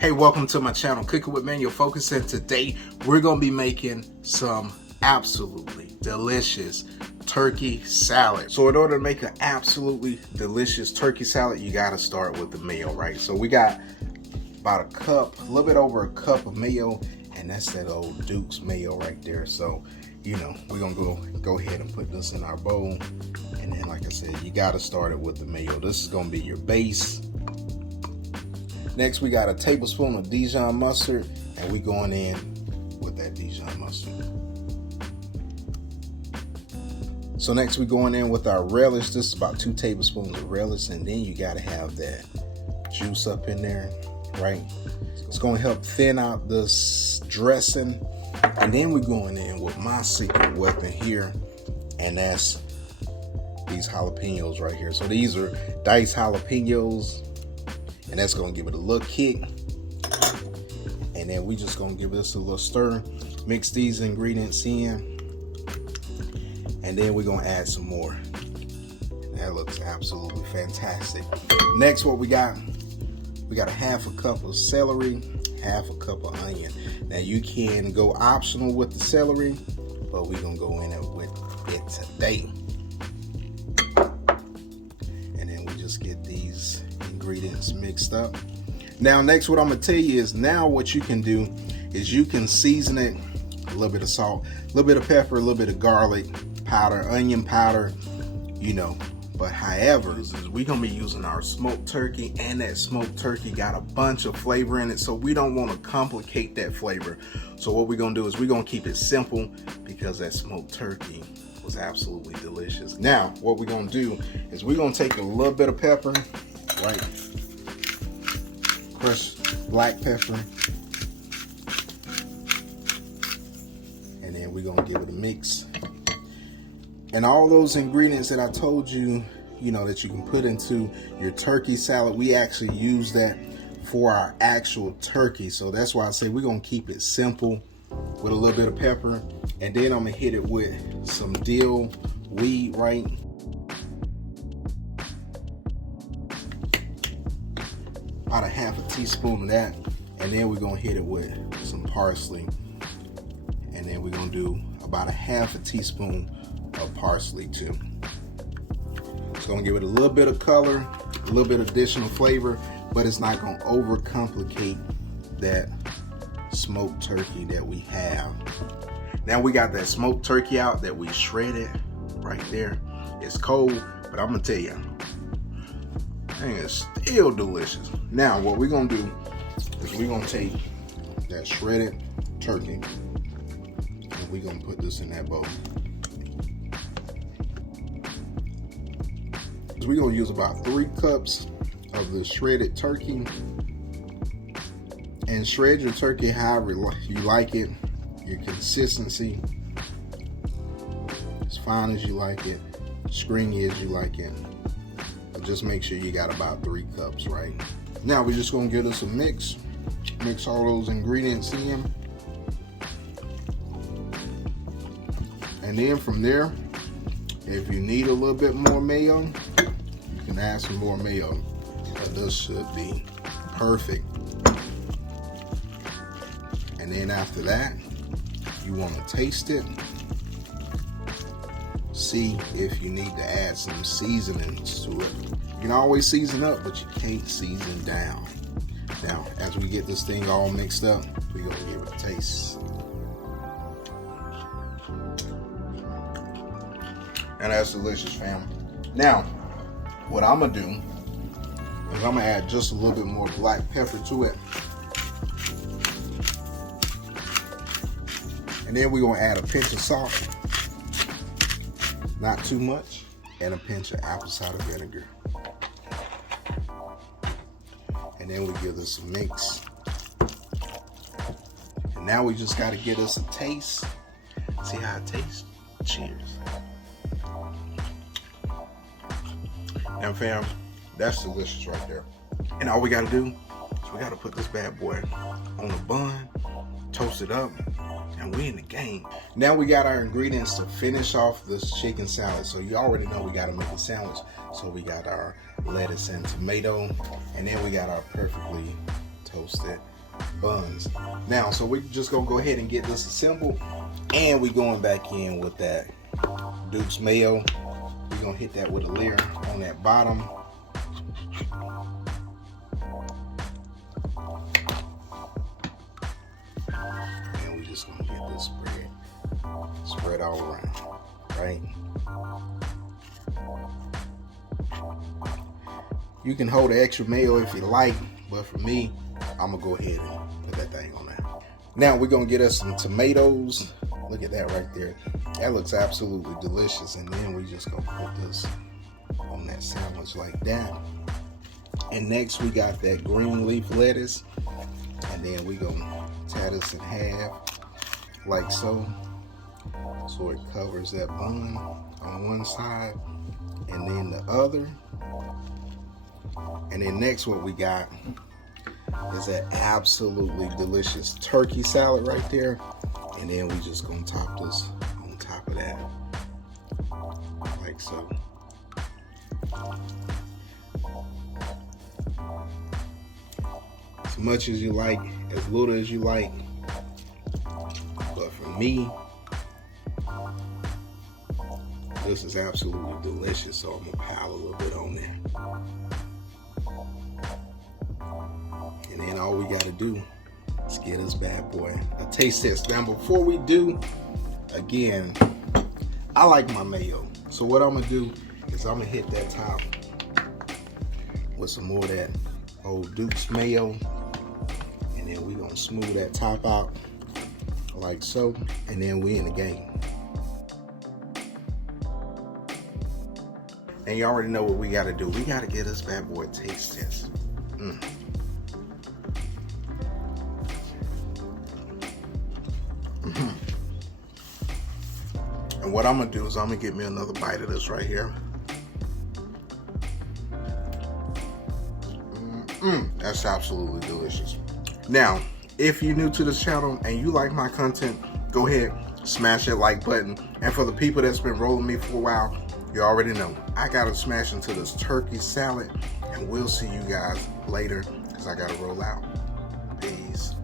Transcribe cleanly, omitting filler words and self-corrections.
Hey, welcome to my channel, Cooking with Manual Focus, and today we're going to be making some absolutely delicious turkey salad. So in order to make an absolutely delicious turkey salad, you got to start with the mayo, right? So we got about a cup, a little bit over a cup of mayo, and that's that old Duke's mayo right there. So, you know, we're going to go ahead and put this in our bowl. And then, like I said, you got to start it with the mayo. This is going to be your base. Next, we got a tablespoon of Dijon mustard, and we going in with that Dijon mustard. So next, we going in with our relish. This is about 2 tablespoons of relish, and then you got to have that juice up in there, right? It's going to help thin out this dressing. And then we're going in with my secret weapon here, and that's these jalapenos right here. So these are diced jalapenos, and that's gonna give it a little kick. And then we just gonna give this a little stir, mix these ingredients in, and then we're gonna add some more. That looks absolutely fantastic. Next, what we got a half a cup of celery, half a cup of onion. Now you can go optional with the celery, but we're gonna go in with it today. And then we just get these ingredients mixed up. Now next, what I'm gonna tell you is, now what you can do is you can season it, a little bit of salt, a little bit of pepper, a little bit of garlic powder, onion powder, you know. But however, we're gonna be using our smoked turkey, and that smoked turkey got a bunch of flavor in it, so we don't want to complicate that flavor. So what we're gonna do is we're gonna keep it simple, because that smoked turkey was absolutely delicious. Now what we're gonna do is we're gonna take a little bit of pepper, right? Crushed black pepper, and then we're gonna give it a mix. And all those ingredients that I told you, you know, that you can put into your turkey salad, we actually use that for our actual turkey. So that's why I say we're gonna keep it simple with a little bit of pepper, and then I'm gonna hit it with some dill weed, right? About a half a teaspoon of that, and then we're gonna hit it with some parsley, and then we're gonna do about a half a teaspoon of parsley too. It's gonna give it a little bit of color, a little bit of additional flavor, but it's not gonna overcomplicate that smoked turkey that we have. Now we got that smoked turkey out that we shredded right there. It's cold, but I'm gonna tell you, dang, it's still delicious. Now what we're gonna do is we're gonna take that shredded turkey, and we're gonna put this in that bowl. We're gonna use about 3 cups of the shredded turkey, and shred your turkey however you like it. Your consistency, as fine as you like it, stringy as you like it. But just make sure you got about 3 cups, right? Now we're just gonna give this a mix all those ingredients in, and then from there, if you need a little bit more mayo, you can add some more mayo. But this should be perfect. And then after that, you want to taste it. See if you need to add some seasonings to it. You can always season up, but you can't season down. Now, as we get this thing all mixed up, we're gonna give it a taste. And that's delicious, fam. Now, what I'm gonna do is I'm gonna add just a little bit more black pepper to it. And then we're gonna add a pinch of salt, not too much, and a pinch of apple cider vinegar. And then we give this a mix. And now we just gotta get us a taste. See how it tastes? Cheers. And fam, that's delicious right there. And all we gotta do is we gotta put this bad boy on a bun, toast it up, and we in the game. Now we got our ingredients to finish off this chicken salad. So you already know we gotta make a sandwich. So we got our lettuce and tomato, and then we got our perfectly toasted buns. Now, so we're just gonna go ahead and get this assembled, and we're going back in with that Duke's Mayo. We're gonna hit that with a layer on that bottom. And we're just gonna get this spread all around, right? You can hold the extra mayo if you like, but for me, I'm gonna go ahead and put that thing on there. Now we're gonna get us some tomatoes. Look at that right there. That looks absolutely delicious. And then we just gonna put this on that sandwich like that. And next we got that green leaf lettuce. And then we gonna tear this in half like so. So it covers that bun on one side and then the other. And then next what we got is that absolutely delicious turkey salad right there. And then we just gonna top this on top of that, like so. As much as you like, as little as you like. But for me, this is absolutely delicious, so I'm gonna pile a little bit on there. And then all we gotta do is get this bad boy a taste test. Now before we do, again, I like my mayo. So what I'm gonna do is I'm gonna hit that top with some more of that old Duke's Mayo. And then we gonna smooth that top out like so. And then we in the game. And you already know what we gotta do. We gotta get this bad boy a taste test. And what I'm gonna do is I'm gonna get me another bite of this right here. That's absolutely delicious. Now, if you're new to this channel and you like my content, go ahead, smash that like button. And for the people that's been rolling me for a while, you already know, I gotta smash into this turkey salad, and we'll see you guys later because I gotta roll out. Peace.